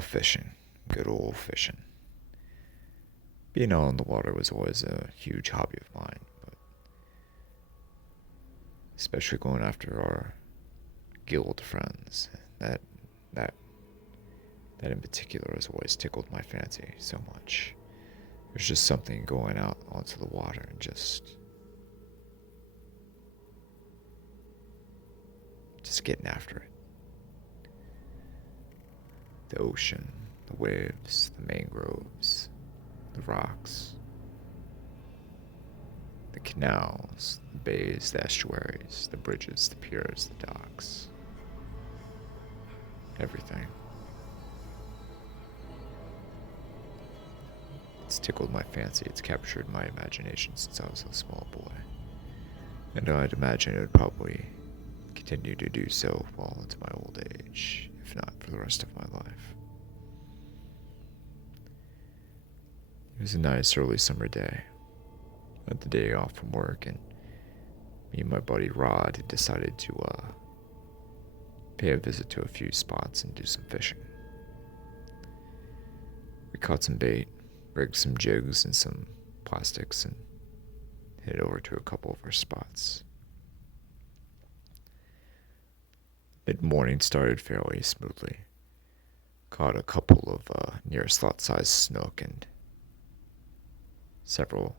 Fishing. Good old fishing. Being out on the water was always a huge hobby of mine, but especially going after our guild friends. That that in particular has always tickled my fancy so much. There's just something going out onto the water and just getting after it. The ocean, the waves, the mangroves, the rocks, the canals, the bays, the estuaries, the bridges, the piers, the docks. Everything. It's tickled my fancy, it's captured my imagination since I was a small boy. And I'd imagine it would probably continue to do so well into my old age, if not for the rest of my life. It was a nice early summer day. I had the day off from work, and me and my buddy Rod had decided to pay a visit to a few spots and do some fishing. We caught some bait, rigged some jigs and some plastics, and headed over to a couple of our spots. Mid-morning started fairly smoothly. Caught a couple of near slot-sized snook and several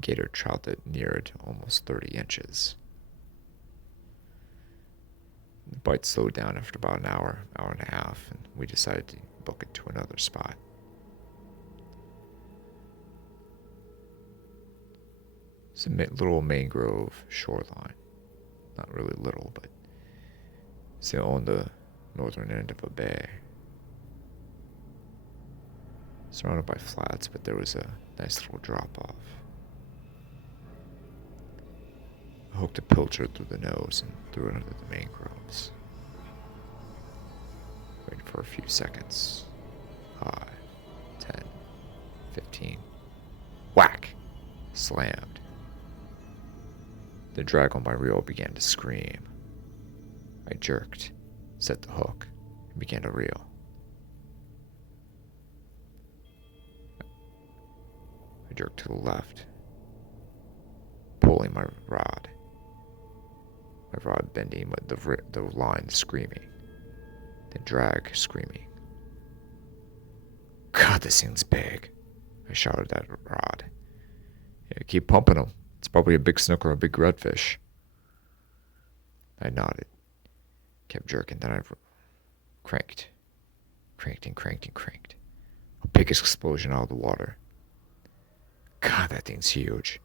gator trout that neared almost 30 inches. The bite slowed down after about an hour and a half, and we decided to book it to another spot. It's a little mangrove shoreline. Not really little, but it's on the northern end of a bay. Surrounded by flats, but there was a nice little drop-off. I hooked a pilcher through the nose and threw it under the mangroves. Waited for a few seconds. 5, 10, 15. Whack! Slammed. The drag on my reel began to scream. I jerked, set the hook, and began to reel. I jerked to the left, pulling my rod bending with the line screaming, then drag screaming. God, this thing's big, I shouted at Rod. Yeah, keep pumping him. It's probably a big snook or a big redfish. I nodded, kept jerking, then I cranked. A big explosion out of the water. God, that thing's huge.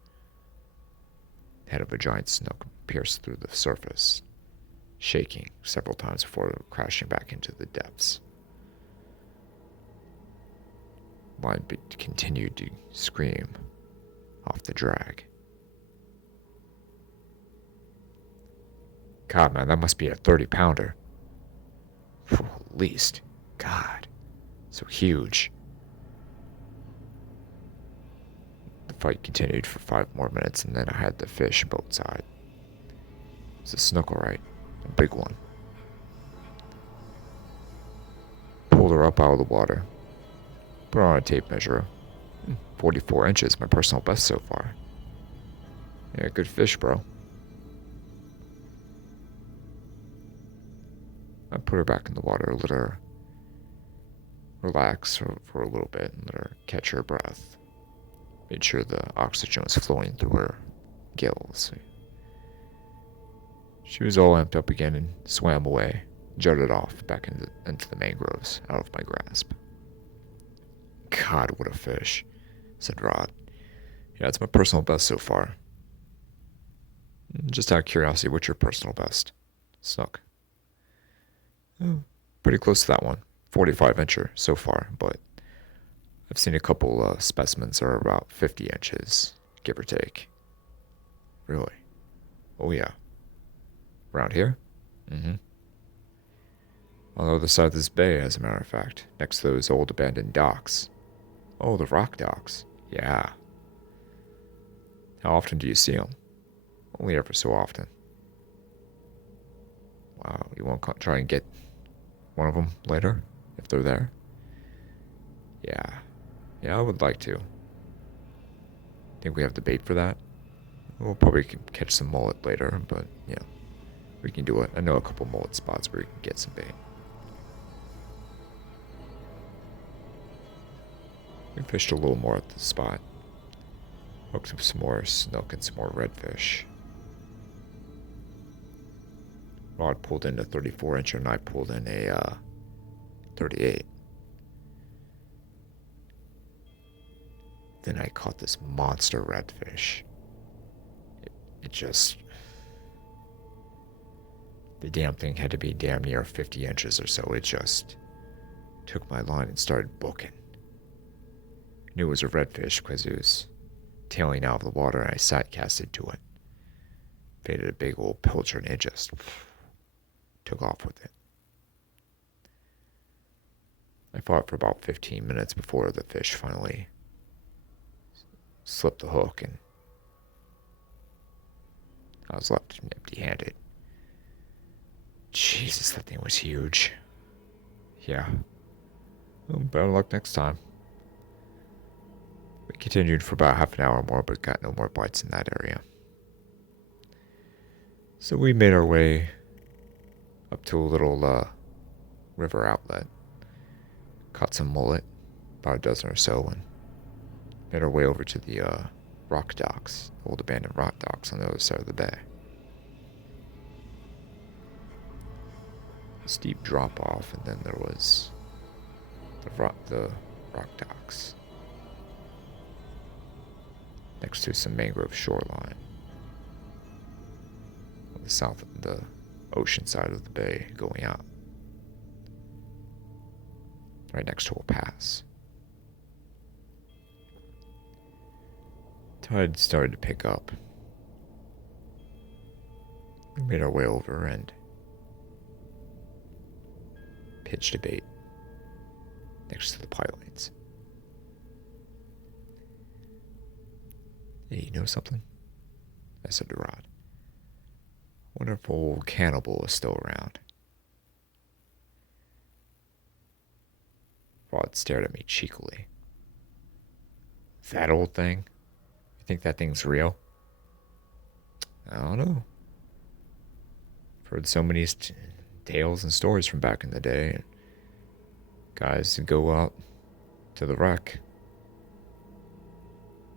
The head of a giant snook pierced through the surface, shaking several times before crashing back into the depths. Line continued to scream off the drag. God, man, that must be a 30-pounder. At least. God, so huge. The fight continued for 5 more minutes, and then I had the fish both sides. It was a snook, alright. A big one. Pulled her up out of the water. Put her on a tape measure. 44 inches, my personal best so far. Yeah, good fish, bro. I put her back in the water, let her relax for a little bit, and let her catch her breath. Made sure the oxygen was flowing through her gills. She was all amped up again and swam away, jutted off back into the mangroves, out of my grasp. God, what a fish, said Rod. Yeah, it's my personal best so far. Just out of curiosity, what's your personal best? Snook. Oh, pretty close to that one. 45-incher so far, but I've seen a couple specimens that are about 50 inches, give or take. Really? Oh yeah. Around here? Mm-hmm. On the other side of this bay, as a matter of fact, next to those old abandoned docks. Oh, the rock docks. Yeah. How often do you see them? Only ever so often. Wow, you won't try and get one of them later, if they're there. Yeah. Yeah, I would like to. Think we have the bait for that? We'll probably catch some mullet later, but yeah, we can do it. I know a couple mullet spots where you can get some bait. We fished a little more at the spot. Hooked up some more snook and some more redfish. Rod pulled in a 34-incher and I pulled in a 38. Then I caught this monster redfish. It just... The damn thing had to be damn near 50 inches or so. It just took my line and started booking. I knew it was a redfish because it was tailing out of the water and I side casted to it. Baited a big old pilcher and it just took off with it. I fought for about 15 minutes before the fish finally slipped the hook and I was left empty-handed. Jesus, that thing was huge. Yeah. Well, better luck next time. We continued for about half an hour more, but got no more bites in that area. So we made our way up to a little river outlet. Caught some mullet, about a dozen or so, and made our way over to the rock docks, old abandoned rock docks on the other side of the bay. A steep drop off, and then there was the rock docks next to some mangrove shoreline on the south of the ocean side of the bay going out, right next to a pass. Tide started to pick up. We made our way over and pitched a bait next to the pilings. Hey, you know something? I said to Rod. Wonder if old Cannibal is still around. Rod stared at me cheekily. That old thing? You think that thing's real? I don't know. I've heard so many tales and stories from back in the day. And guys would go out to the wreck.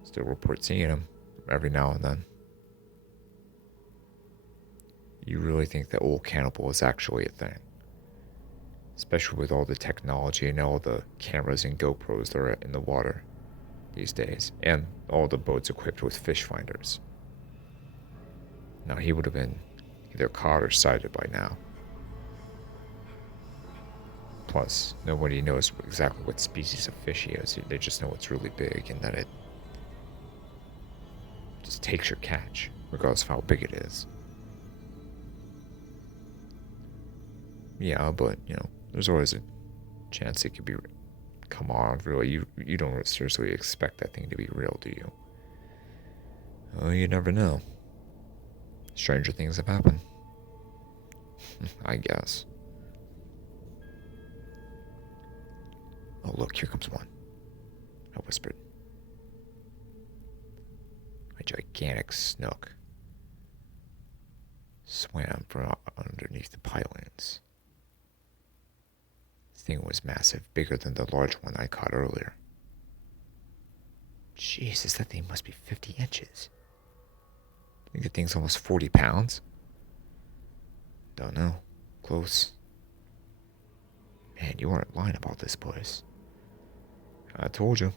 Still report seeing him every now and then. You really think that old Cannibal is actually a thing? Especially with all the technology and all the cameras and GoPros that are in the water these days. And all the boats equipped with fish finders. Now he would have been either caught or sighted by now. Plus, nobody knows exactly what species of fish he is. They just know it's really big and that it just takes your catch, regardless of how big it is. Yeah, but, there's always a chance it could be... Come on, really, you don't seriously expect that thing to be real, do you? Oh, you never know. Stranger things have happened. I guess. Oh, look, here comes one. I whispered. A gigantic snook swam from underneath the pilings. The thing was massive, bigger than the large one I caught earlier. Jesus, that thing must be 50 inches. I think the thing's almost 40 pounds. Don't know. Close. Man, you aren't lying about this place. I told you.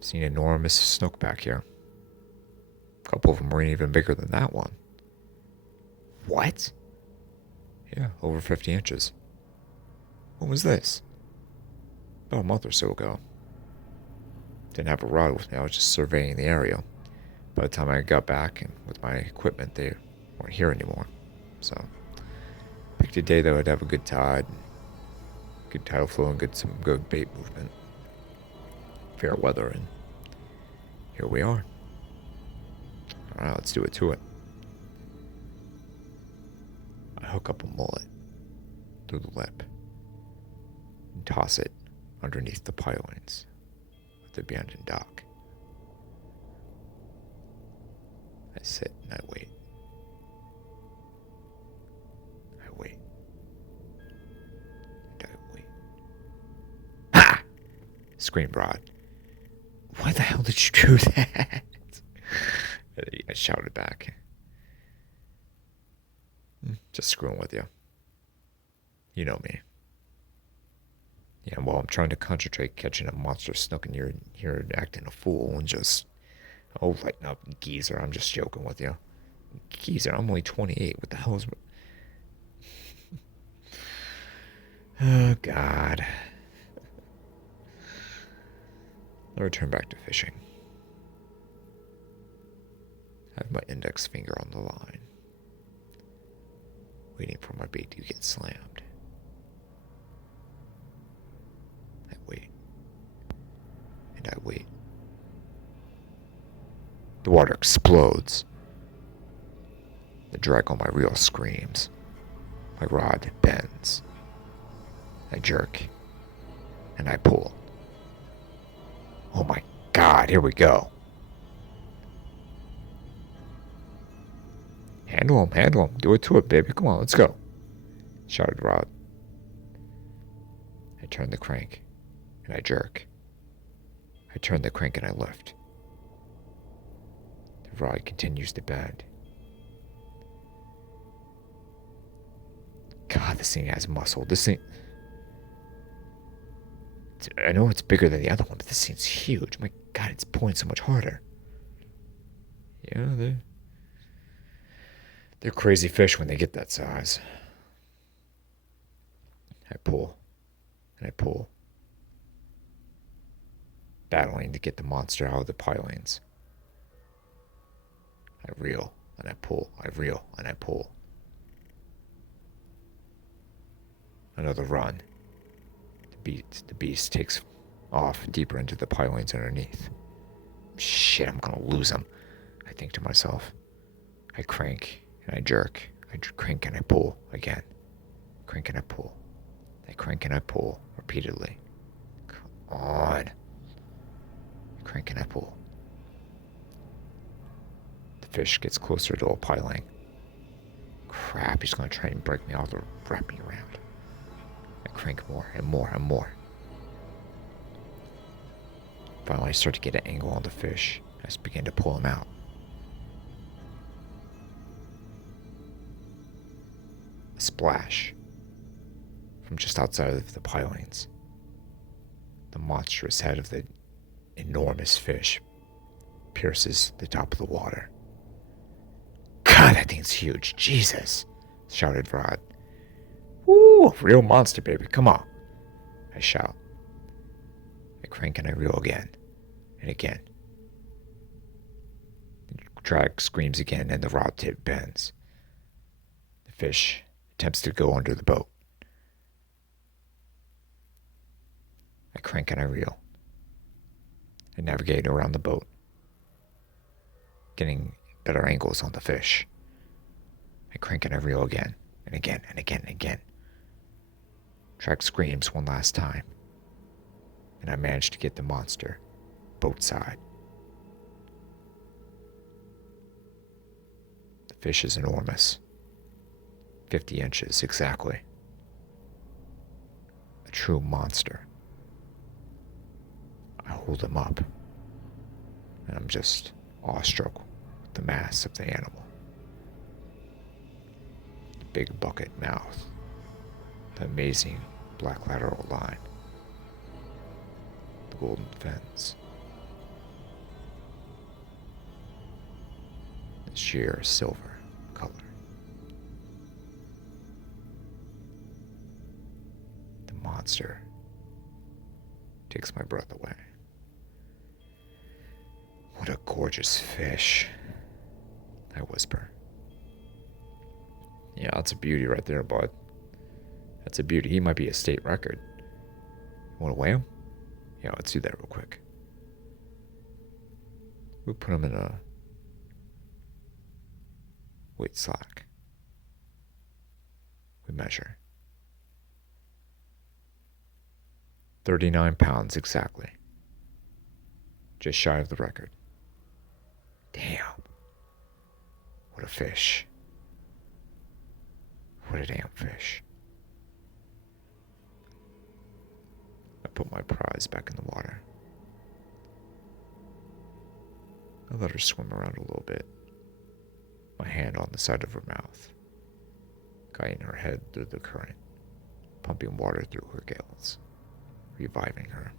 Seen enormous snook back here. A couple of them were even bigger than that one. What? Yeah, over 50 inches. When was this? About a month or so ago. Didn't have a rod with me, I was just surveying the area. By the time I got back and with my equipment, they weren't here anymore. So, picked a day that would have a good tide, good tidal flow, and some good bait movement. Fair weather, and here we are. Alright, let's do it to it. I hook up a mullet. through the lip and toss it underneath the pilings of the abandoned dock. I sit and I wait. I wait. And I wait. Ha! Screamed Rod. Why the hell did you do that? I shouted back. Just screwing with you. You know me. Yeah, well, I'm trying to concentrate catching a monster snook and you're acting a fool and just... Oh, lighten up, geezer. I'm just joking with you. Geezer, I'm only 28. What the hell is... Oh, God. I return back to fishing. I have my index finger on the line, waiting for my bait to get slammed. I wait. And I wait. The water explodes. The drag on my reel screams. My rod bends. I jerk. And I pull. Oh my God, here we go. Handle him. Do it to it, baby. Come on, let's go. Shouted Rod. I turn the crank, and I jerk. I turn the crank and I lift. The rod continues to bend. God, this thing has muscle. This thing... I know it's bigger than the other one, but this thing's huge. My God, it's pulling so much harder. Yeah, they're crazy fish when they get that size. I pull, and I pull, battling to get the monster out of the pilings. I reel, and I pull, I reel, and I pull. Another run. The beast takes off deeper into the pilings underneath. Shit, I'm gonna lose him, I think to myself. I crank, and I jerk. I crank and I pull again. Crank and I pull. I crank and I pull repeatedly. Come on. I crank and I pull. The fish gets closer to a piling. Crap, he's gonna try and break me off or wrap me around. I crank more and more and more. Finally, I start to get an angle on the fish. I just begin to pull him out. A splash from just outside of the pilings. The monstrous head of the enormous fish pierces the top of the water. God, that thing's huge. Jesus, shouted Rod. Woo, real monster, baby. Come on, I shout. I crank and I reel again and again. The drag screams again and the rod tip bends. The fish attempts to go under the boat. I crank and I reel. I navigate around the boat, getting better angles on the fish. I crank and I reel again and again and again and again. Drag screams one last time, and I manage to get the monster boat side. The fish is enormous, 50 inches exactly. A true monster. I hold him up, and I'm just awestruck with the mass of the animal. The big bucket mouth, the amazing black lateral line, the golden fins, the sheer silver color. The monster takes my breath away. What a gorgeous fish, I whisper. Yeah, that's a beauty right there, bud. That's a beauty. He might be a state record. Want to weigh him? Yeah, let's do that real quick. We'll put him in a weight slack. We measure. 39 pounds exactly. Just shy of the record. Damn. What a fish. What a damn fish. I put my prize back in the water. I let her swim around a little bit, my hand on the side of her mouth, guiding her head through the current, pumping water through her gills, reviving her.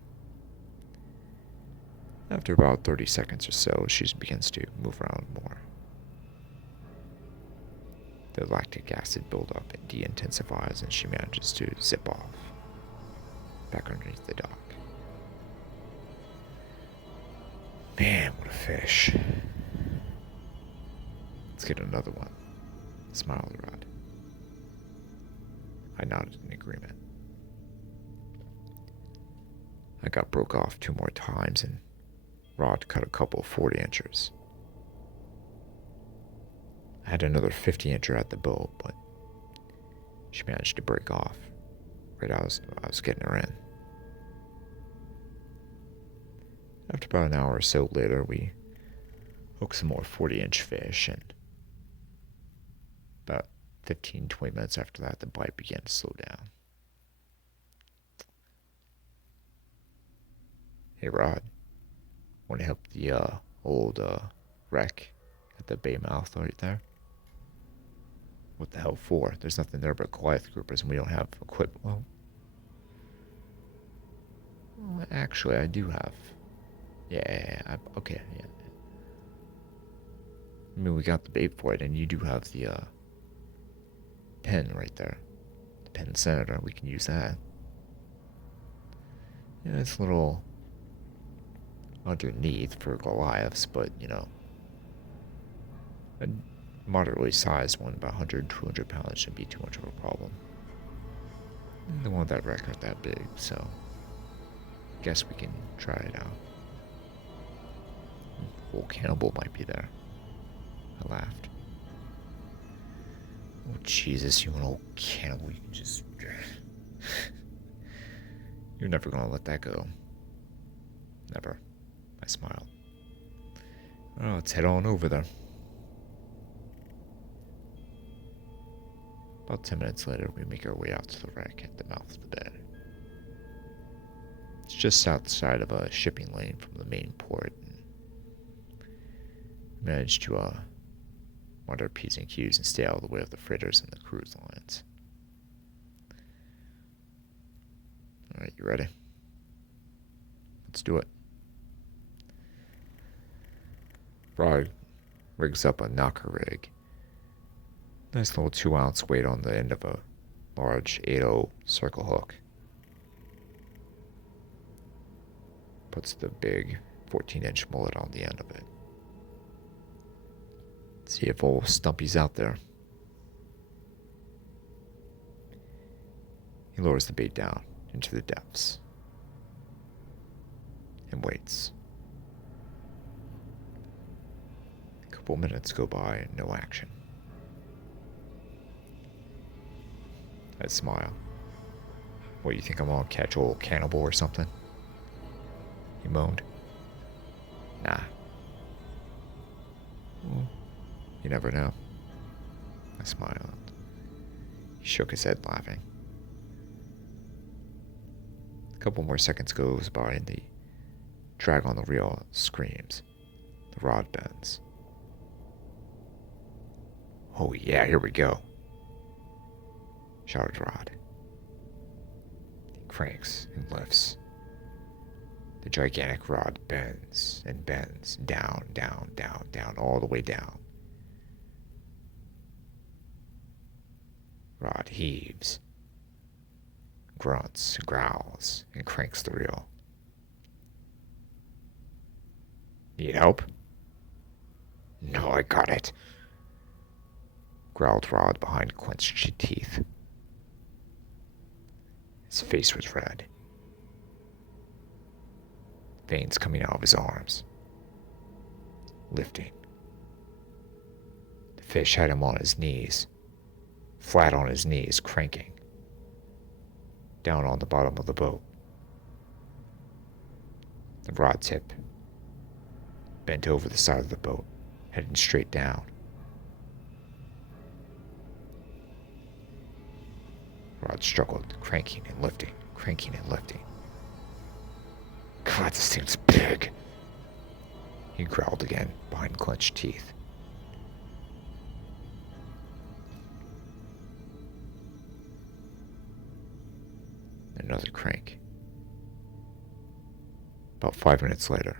After about 30 seconds or so, she begins to move around more. The lactic acid buildup de-intensifies and she manages to zip off, back underneath the dock. Man, what a fish. Let's get another one. Smiley Rod. I nodded in agreement. I got broke off 2 more times and Rod cut a couple 40 inchers. I had another 50 incher at the boat, but she managed to break off right as I was getting her in. After about an hour or so later, we hooked some more 40-inch fish, and about 15-20 minutes after that, the bite began to slow down. Hey, Rod, want to help the old wreck at the bay mouth right there? What the hell for? There's nothing there but Goliath groupers, and we don't have equipment. Well, actually, I do have. Okay. I mean, we got the bait for it, and you do have the pen right there. The pen senator, we can use that. Yeah, it's a little underneath for Goliaths, but, a moderately sized one, about 100, 200 pounds, shouldn't be too much of a problem. The one that wreck aren't that big, so guess we can try it out. Old Cannibal might be there. I laughed. Oh, Jesus, you an old cannibal. You can just... You're never gonna let that go. Never. I smiled. Oh, let's head on over there. About 10 minutes later, we make our way out to the wreck at the mouth of the bay. It's just outside of a shipping lane from the main port. Managed to mind our P's and Q's and stay out of the way of the freighters and the cruise lines. Alright, you ready? Let's do it. Rod rigs up a knocker rig. Nice little 2-ounce weight on the end of a large 8/0 circle hook. Puts the big 14-inch mullet on the end of it. See if old Stumpy's out there. He lowers the bait down into the depths and waits. A couple minutes go by and no action. I smile. What, you think I'm gonna catch old Cannibal or something? He moaned. Nah. Well, you never know. I smiled. He shook his head, laughing. A couple more seconds goes by and the drag on the reel screams. The rod bends. Oh yeah, here we go, shouted Rod. He cranks and lifts. The gigantic rod bends and bends, down, down, down, down, all the way down. Rod heaves, grunts, growls, and cranks the reel. Need help? No, I got it, growled Rod behind clenched teeth. His face was red, veins coming out of his arms, lifting. The fish had him on his knees, flat on his knees, cranking, down on the bottom of the boat. The rod tip bent over the side of the boat, heading straight down. Rod struggled, cranking and lifting, cranking and lifting. God, this thing's big. He growled again, behind clenched teeth. Another crank. About 5 minutes later,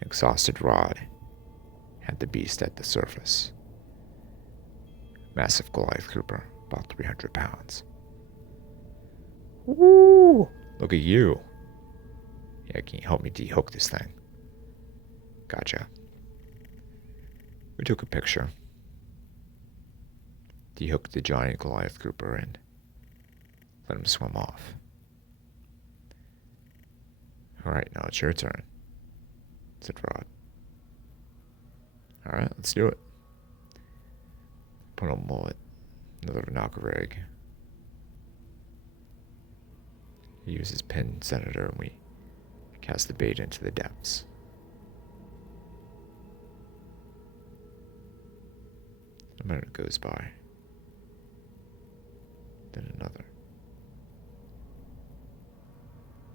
an exhausted rod had the beast at the surface. Massive Goliath grouper, about 300 pounds. Woo! Look at you. Yeah, can you help me dehook this thing? Gotcha. We took a picture. Dehooked the giant Goliath grouper and let him swim off. Alright, now it's your turn, said Rod. Alright, let's do it. Put on a mullet, another knocker rig. He uses pin senator and we cast the bait into the depths. A minute goes by. Then another.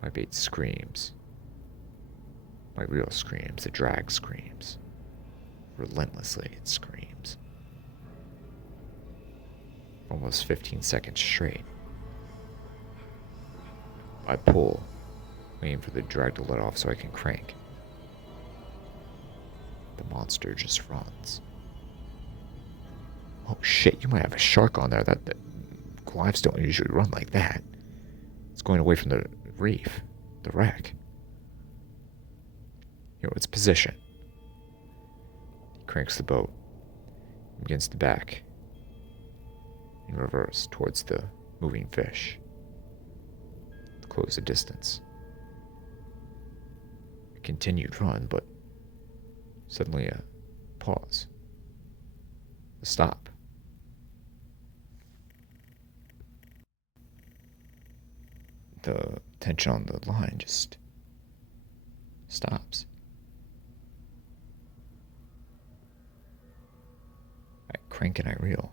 My bait screams. My reel screams. The drag screams. Relentlessly it screams. Almost 15 seconds straight. I pull, waiting for the drag to let off so I can crank. The monster just runs. Oh shit, you might have a shark on there. That Goliaths don't usually run like that. It's going away from the reef, the wreck. You know, its position. He cranks the boat, begins to back in reverse towards the moving fish. To close the distance. A continued run, but suddenly a pause. A stop. The tension on the line just stops. I crank and I reel.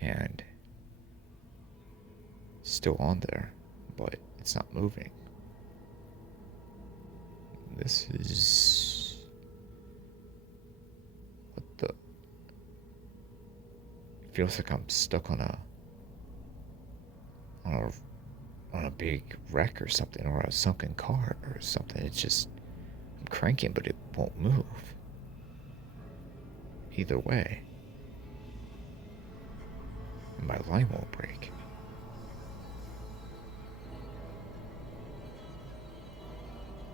And it's still on there, but it's not moving. This is... what the... It feels like I'm stuck on a big wreck or something, or a sunken car or something. It's just, I'm cranking, but it won't move. Either way. My line won't break.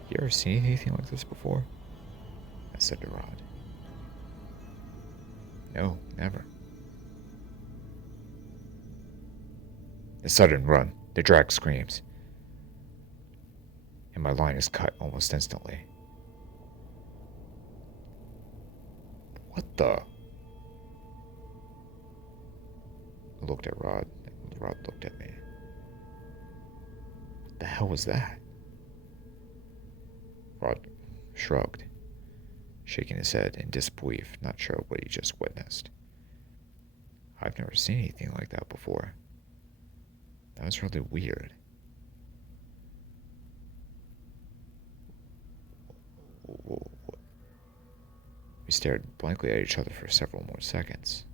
You ever seen anything like this before? I said to Rod. No, never. A sudden run. The drag screams. And my line is cut almost instantly. What the? I looked at Rod, and Rod looked at me. What the hell was that? Rod shrugged, shaking his head in disbelief, not sure what he just witnessed. I've never seen anything like that before. That was really weird. We stared blankly at each other for several more seconds.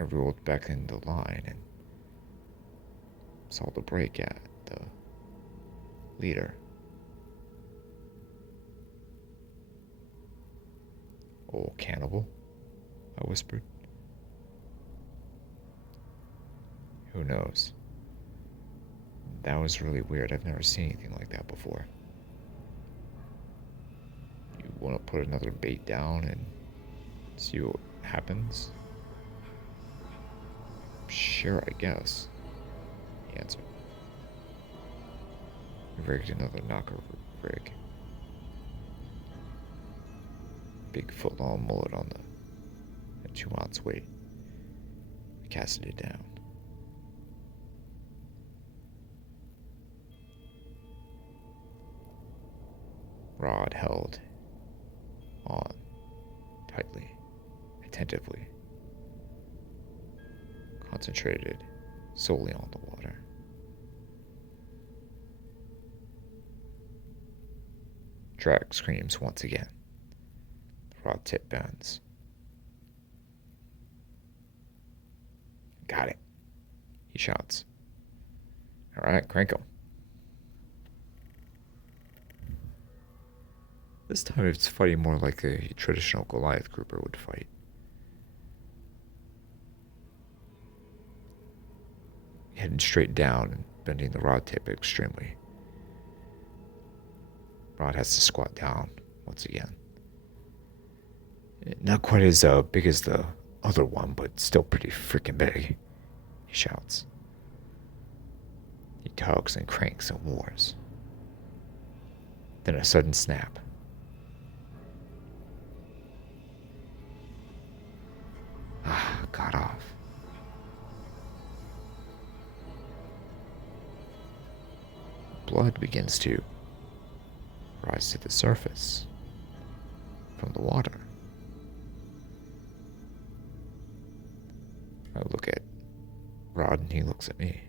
I rolled back in the line and saw the break at the leader. "Oh, Cannibal?" I whispered. Who knows? That was really weird. I've never seen anything like that before. You want to put another bait down and see what happens? Sure, I guess, he answered. We rigged another knocker rig. Big foot-long mullet on the at 2 ounce weight. We casted it down. Rod held on tightly, attentively, concentrated solely on the water. Drag screams once again. The rod tip bends. Got it, he shouts. All right, crank him. This time it's fighting more like a traditional Goliath grouper would fight. Heading straight down and bending the rod tip extremely. Rod has to squat down once again. Not quite as big as the other one, but still pretty freaking big, he shouts. He tugs and cranks and wars. Then a sudden snap. Got off. Blood begins to rise to the surface from the water. I look at Rod and he looks at me.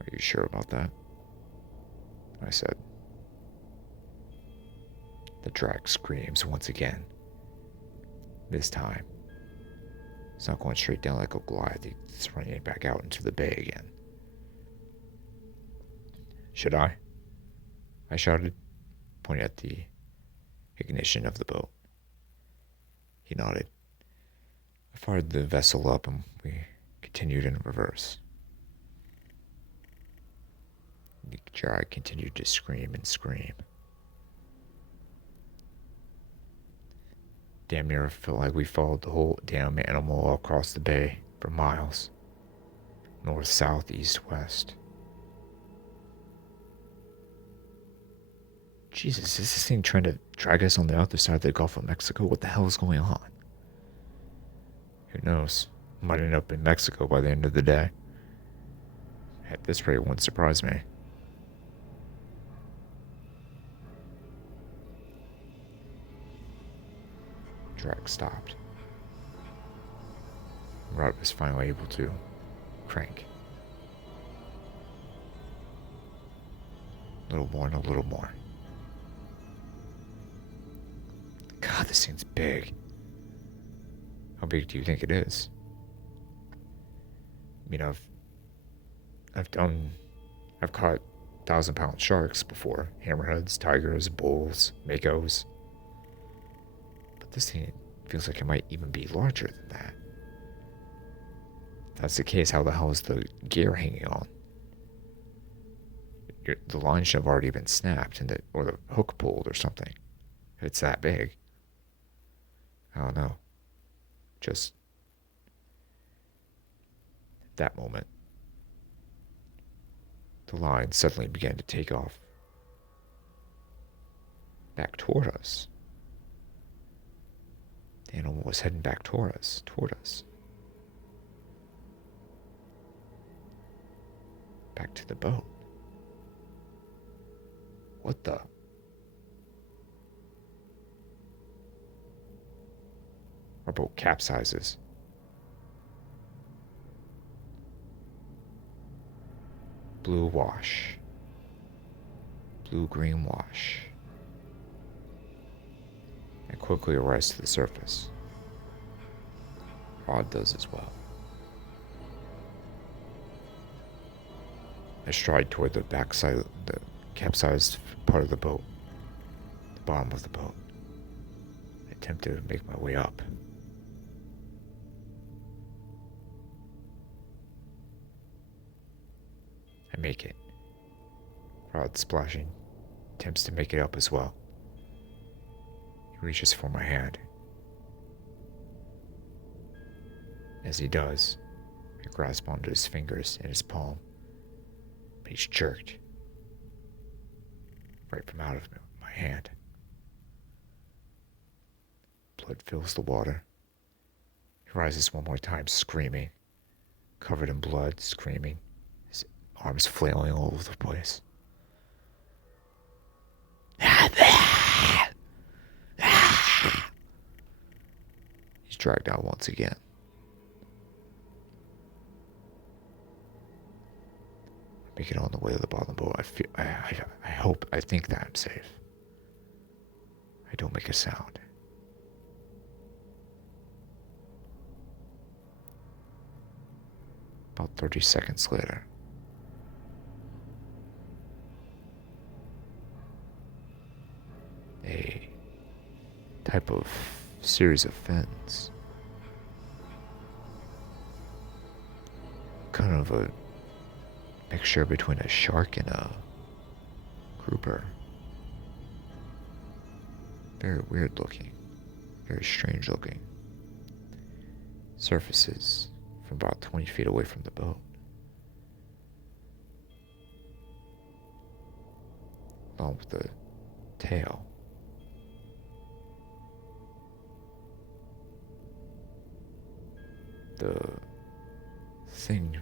Are you sure about that? I said. The drag screams once again. This time, it's not going straight down like a Goliath. It's running back out into the bay again. Should I? I shouted, pointing at the ignition of the boat. He nodded. I fired the vessel up and we continued in reverse. The drag continued to scream and scream. Damn near felt like we followed the whole damn animal all across the bay for miles. North, south, east, west. Jesus, is this thing trying to drag us on the other side of the Gulf of Mexico? What the hell is going on? Who knows? Might end up in Mexico by the end of the day. At this rate, it wouldn't surprise me. Drag stopped. Rod was finally able to crank. A little more and a little more. God, this thing's big. How big do you think it is? I mean, I've caught 1,000-pound sharks before. Hammerheads, tigers, bulls, makos. But this thing feels like it might even be larger than that. If that's the case, how the hell is the gear hanging on? The line should have already been snapped or the hook pulled or something. If it's that big. I don't know. Just at that moment, the line suddenly began to take off back toward us. The animal was heading back toward us. Back to the boat. What the? Our boat capsizes. Blue wash. Blue-green wash. And quickly rise to the surface. Rod does as well. I stride toward the backside, the capsized part of the boat, the bottom of the boat. I attempt to make my way up. I make it. Rod splashing, attempts to make it up as well. He reaches for my hand. As he does, I grasp onto his fingers in his palm, but he's jerked right from out of my hand. Blood fills the water. He rises one more time, screaming, covered in blood, screaming, his arms flailing all over the place. dragged out once again. Make it on the way to the bottom of the boat. I think that I'm safe. I don't make a sound. About 30 seconds later, a type of series of fins, kind of a mixture between a shark and a grouper. Very weird looking, very strange looking. Surfaces from about 20 feet away from the boat. Along with the tail. The thing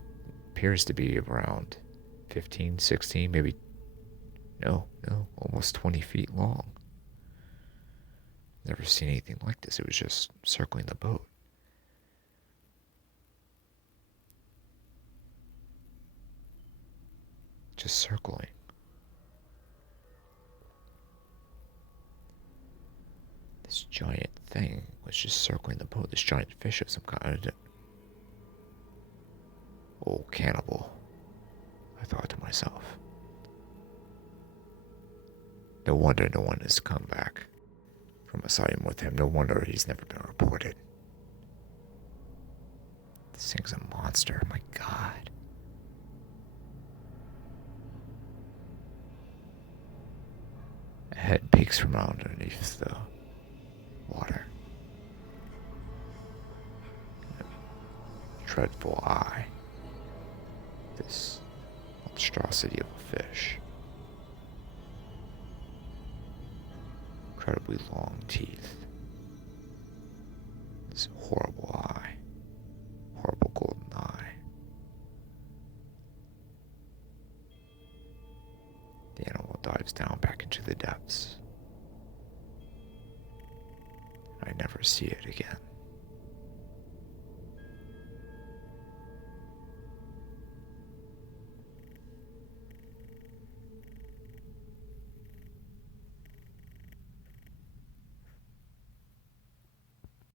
appears to be around 15, 16, maybe, no, almost 20 feet long. Never seen anything like this. It was just circling the boat. Just circling. This giant thing was just circling the boat. This giant fish of some kind. Oh, cannibal, I thought to myself. No wonder no one has come back from a sighting with him. No wonder he's never been reported. This thing's a monster, my God. A head peeks from underneath the water. A dreadful eye. This monstrosity of a fish. Incredibly long teeth. This horrible eye. Horrible golden eye. The animal dives down back into the depths. I never see it again.